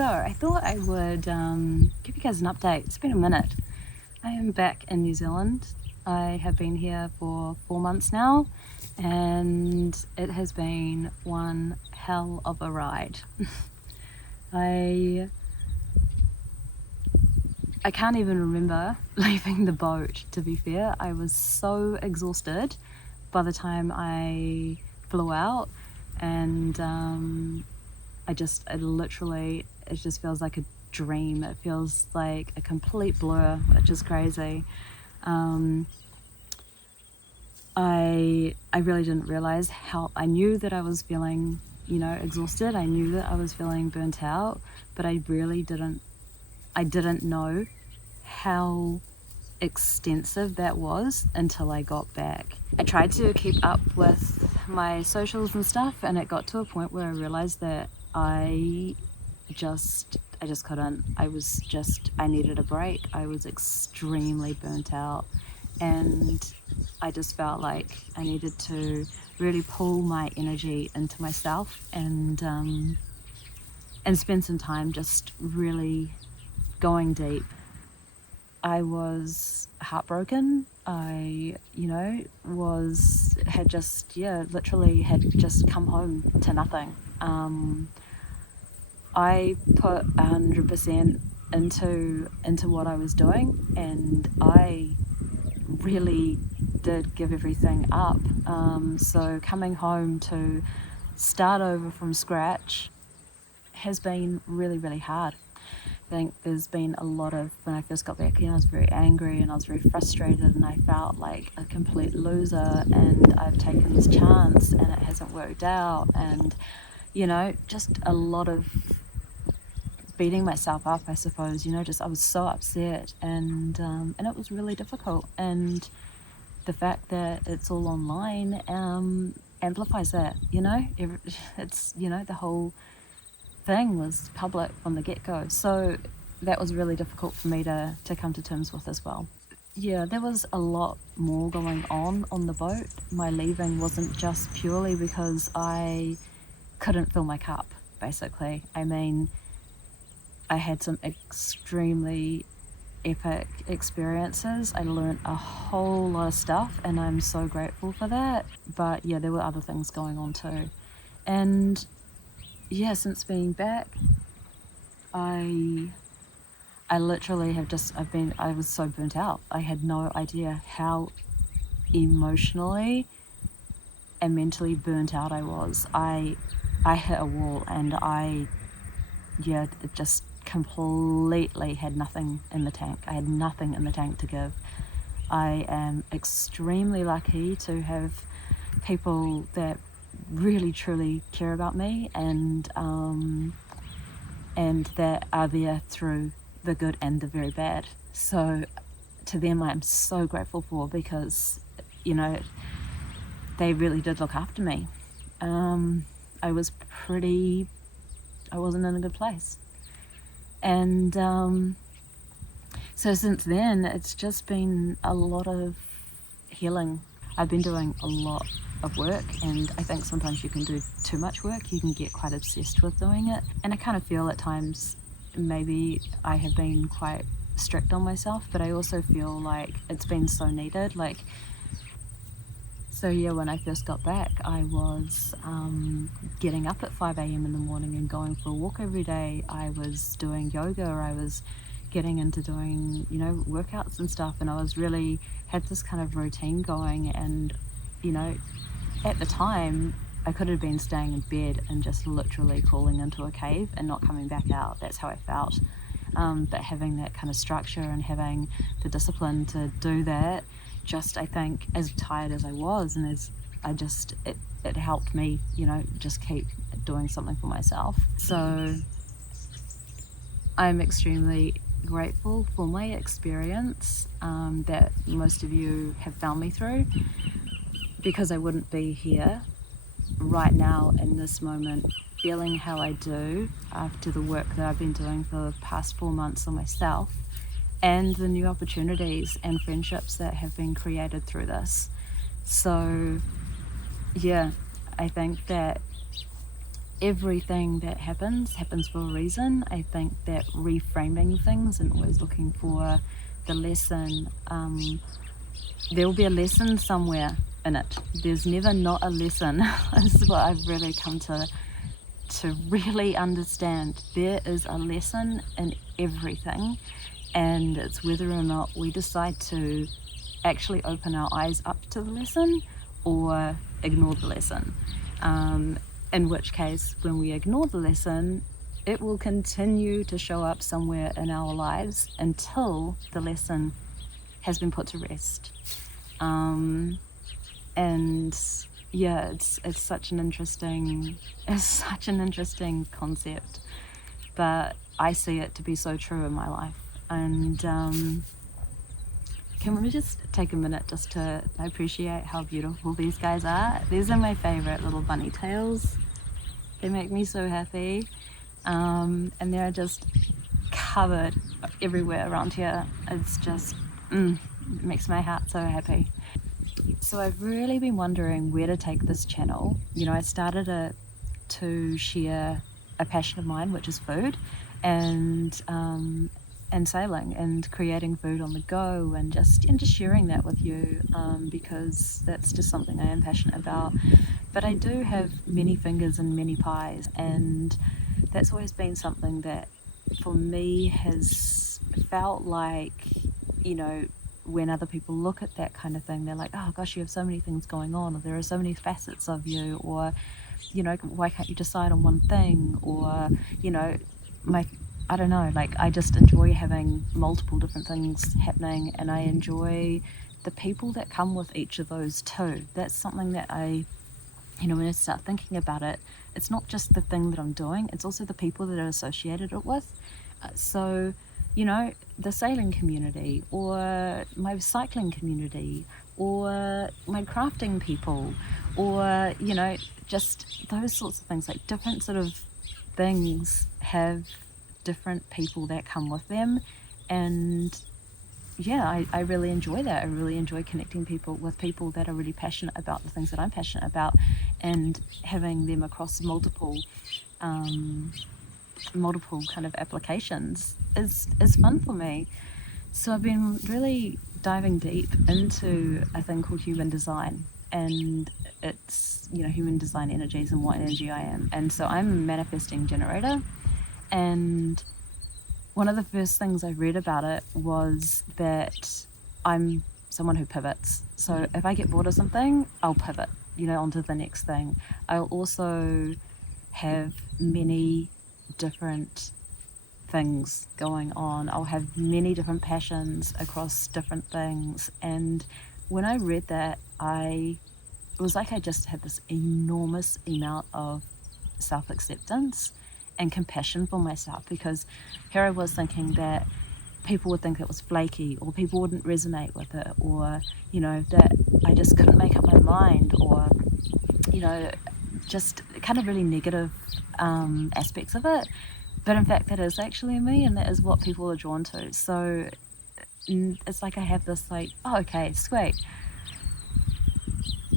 So I thought I would give you guys an update. It's been a minute. I am back in New Zealand. I have been here for 4 months now, and it has been one hell of a ride. I can't even remember leaving the boat, to be fair. I was so exhausted by the time I flew out, and it just feels like a dream. It feels like a complete blur, which is crazy. I really didn't realize how, I knew that I was feeling, exhausted. I knew that I was feeling burnt out, but I didn't know how extensive that was until I got back. I tried to keep up with my socials and stuff, and it got to a point where I realized that I just couldn't. I needed a break. I was extremely burnt out, and I just felt like I needed to really pull my energy into myself and spend some time just really going deep. I was heartbroken. I, literally had just come home to nothing. I put 100% into what I was doing, and I really did give everything up. So coming home to start over from scratch has been really, really hard. I think there's been a lot of, when I first got back, I was very angry and I was very frustrated, and I felt like a complete loser, and I've taken this chance and it hasn't worked out, and just a lot of beating myself up, I suppose. I was so upset, and it was really difficult, and the fact that it's all online amplifies that. It's the whole thing was public from the get-go, so that was really difficult for me to come to terms with as well. Yeah, there was a lot more going on the boat. My leaving wasn't just purely because I couldn't fill my cup, basically. I mean, I had some extremely epic experiences. I learned a whole lot of stuff, and I'm so grateful for that. But yeah, there were other things going on too. And yeah, since being back, I literally I was so burnt out. I had no idea how emotionally and mentally burnt out I was. I hit a wall, and it just completely had nothing in the tank. I had nothing in the tank to give. I am extremely lucky to have people that really truly care about me, and that are there through the good and the very bad. So to them I'm so grateful for, because they really did look after me. I wasn't in a good place, and so since then it's just been a lot of healing. I've been doing a lot of work, and I think sometimes you can do too much work. You can get quite obsessed with doing it, and I kind of feel at times maybe I have been quite strict on myself, but I also feel like it's been so needed. When I first got back, I was getting up at 5 a.m. in the morning and going for a walk every day. I was doing yoga, or I was getting into doing workouts and stuff, and I was really had this kind of routine going. And at the time I could have been staying in bed and just literally crawling into a cave and not coming back out. That's how I felt. But having that kind of structure and having the discipline to do that, just, I think, as tired as I was, and it helped me just keep doing something for myself. So I'm extremely grateful for my experience that most of you have found me through, because I wouldn't be here right now in this moment feeling how I do after the work that I've been doing for the past 4 months on myself, and the new opportunities and friendships that have been created through this. So yeah, I think that everything that happens for a reason. I think that reframing things and always looking for the lesson, there will be a lesson somewhere in it. There's never not a lesson. This is what I've really come to really understand. There is a lesson in everything, and it's whether or not we decide to actually open our eyes up to the lesson or ignore the lesson. In which case, when we ignore the lesson, it will continue to show up somewhere in our lives until the lesson has been put to rest. And yeah, it's such an interesting concept, but I see it to be so true in my life. And can we just take a minute just to appreciate how beautiful these guys are? These are my favorite little bunny tails. They make me so happy, and they're just covered everywhere around here. It's just it makes my heart so happy. So I've really been wondering where to take this channel. You know, I started it to share a passion of mine, which is food, and sailing and creating food on the go, and just sharing that with you, because that's just something I am passionate about. But I do have many fingers and many pies, and that's always been something that for me has felt like, you know, when other people look at that kind of thing, they're like, oh gosh, you have so many things going on, or there are so many facets of you, or, you know, why can't you decide on one thing? Or, you know, I don't know, like I just enjoy having multiple different things happening, and I enjoy the people that come with each of those too. That's something that when I start thinking about it, it's not just the thing that I'm doing, it's also the people that are associated with. So, you know, the sailing community, or my cycling community, or my crafting people, or, you know, just those sorts of things, like different sort of things have different people that come with them. And yeah, I really enjoy that. I really enjoy connecting with people that are really passionate about the things that I'm passionate about, and having them across multiple kind of applications is fun for me. So I've been really diving deep into a thing called human design, and it's, you know, human design energies and what energy I am. And so I'm a manifesting generator, and one of the first things I read about it was that I'm someone who pivots. So if I get bored of something, I'll pivot, you know, onto the next thing. I'll also have many different things going on. I'll have many different passions across different things. And when I read that, it was like I just had this enormous amount of self-acceptance and compassion for myself, because here I was thinking that people would think it was flaky, or people wouldn't resonate with it, or, you know, that I just couldn't make up my mind, or, you know, just kind of really negative aspects of it. But in fact, that is actually me, and that is what people are drawn to. So it's like I have this like, oh, okay, sweet,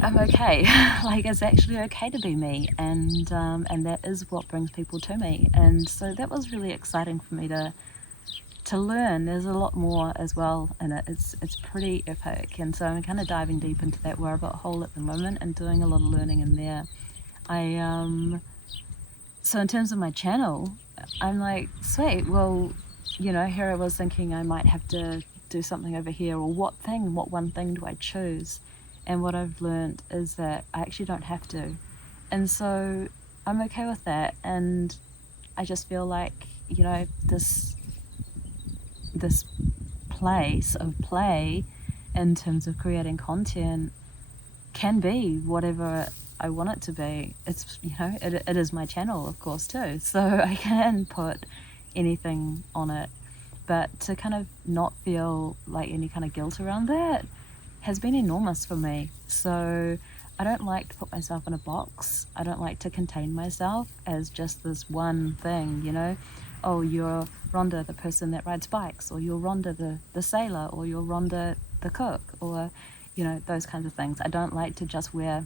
I'm okay. Like, it's actually okay to be me, and that is what brings people to me. And so that was really exciting for me to learn. There's a lot more as well in it. It's pretty epic, and so I'm kind of diving deep into that rabbit hole at the moment and doing a lot of learning in there. So in terms of my channel, I'm like, sweet, well, you know, here I was thinking I might have to do something over here, or what one thing do I choose? And what I've learned is that I actually don't have to. And so I'm okay with that. And I just feel like, you know, this place of play in terms of creating content can be whatever I want it to be. It's, you know, it is my channel, of course, too. So I can put anything on it. But to kind of not feel like any kind of guilt around that has been enormous for me. So I don't like to put myself in a box. I don't like to contain myself as just this one thing, you know. Oh, you're Rhonda, the person that rides bikes, or you're Rhonda, the sailor, or you're Rhonda, the cook, or, you know, those kinds of things. I don't like to just wear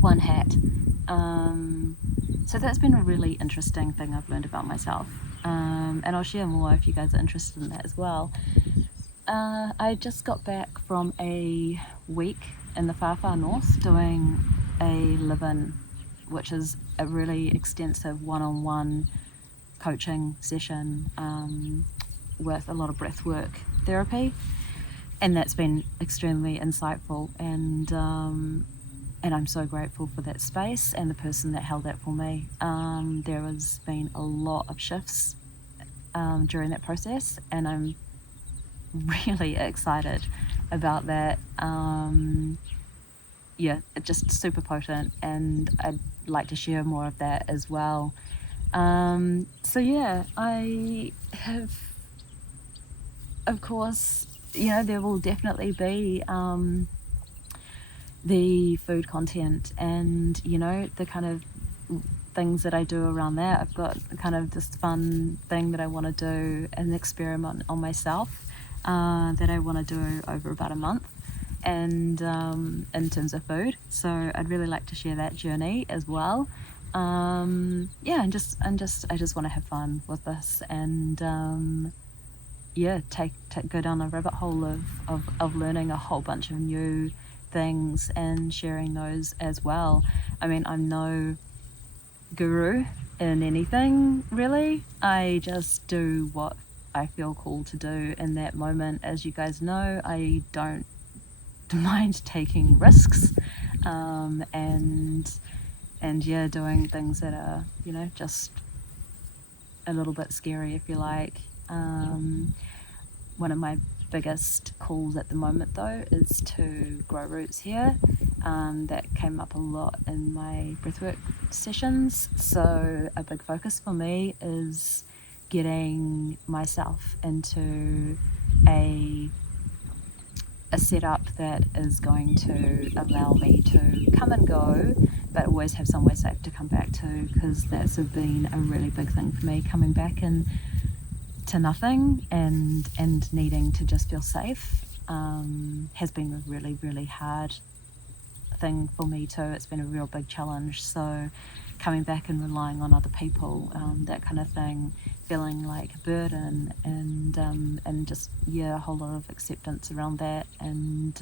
one hat. So that's been a really interesting thing I've learned about myself. And I'll share more if you guys are interested in that as well. I just got back from a week in the far, far north doing a live-in, which is a really extensive one-on-one coaching session with a lot of breathwork therapy, and that's been extremely insightful, and I'm so grateful for that space and the person that held that for me. There has been a lot of shifts during that process, and I'm really excited about that. Yeah, just super potent, and I'd like to share more of that as well. So yeah, I have, of course, there will definitely be the food content and, the kind of things that I do around that. I've got kind of this fun thing that I want to do, an experiment on myself that I want to do over about a month, and in terms of food. So I'd really like to share that journey as well. Yeah, I just want to have fun with this, and go down a rabbit hole of learning a whole bunch of new things and sharing those as well. I mean, I'm no guru in anything really. I just do what I feel called to do in that moment. As you guys know, I don't mind taking risks, and yeah, doing things that are, just a little bit scary, if you like. One of my biggest calls at the moment, though, is to grow roots here. That came up a lot in my breathwork sessions. So a big focus for me is getting myself into a setup that is going to allow me to come and go, but always have somewhere safe to come back to, because that's been a really big thing for me, coming back in to nothing and needing to just feel safe. Has been a really, really hard thing for me too. It's been a real big challenge. So coming back and relying on other people, that kind of thing, feeling like a burden, and just, yeah, a whole lot of acceptance around that, and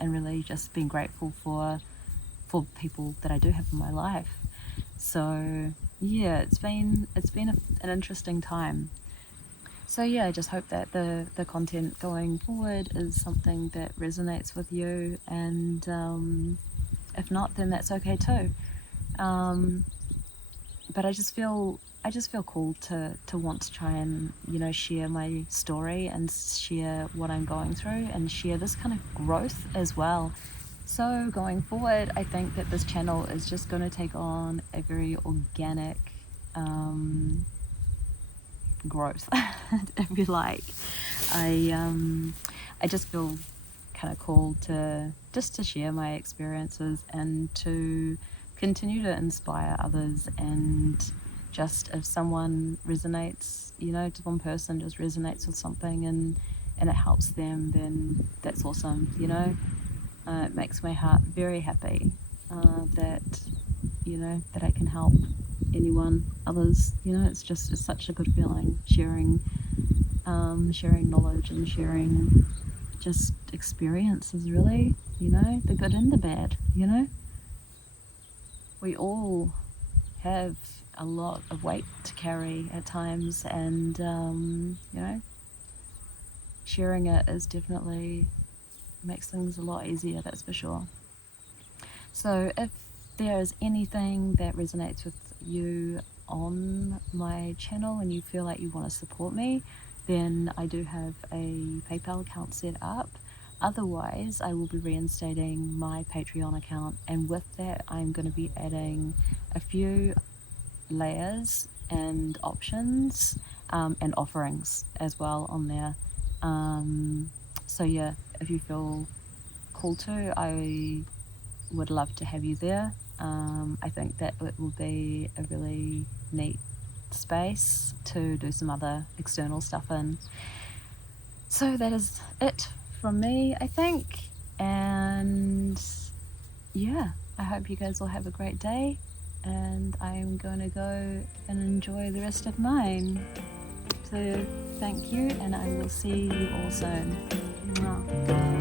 really just being grateful for people that I do have in my life. So yeah, it's been an interesting time. So yeah, I just hope that the content going forward is something that resonates with you, and if not, then that's okay too. But I just feel called to want to try and, share my story and share what I'm going through and share this kind of growth as well. So going forward, I think that this channel is just going to take on a very organic growth, if you like. I just feel kind of called to share my experiences and to continue to inspire others, and just if someone resonates, just one person just resonates with something and it helps them, then that's awesome. It makes my heart very happy that that I can help others. It's such a good feeling, sharing knowledge and sharing just experiences, really, the good and the bad. We all have a lot of weight to carry at times, and sharing it is definitely makes things a lot easier, that's for sure. So if there is anything that resonates with you on my channel and you feel like you want to support me, then I do have a PayPal account set up. Otherwise, I will be reinstating my Patreon account, and with that I'm going to be adding a few layers and options, and offerings as well on there. So yeah, if you feel called to, I would love to have you there. I think that it will be a really neat space to do some other external stuff in. So that is it from me, I think. And yeah, I hope you guys will have a great day. and I'm going to go and enjoy the rest of mine. So thank you, and I will see you all soon. Mwah.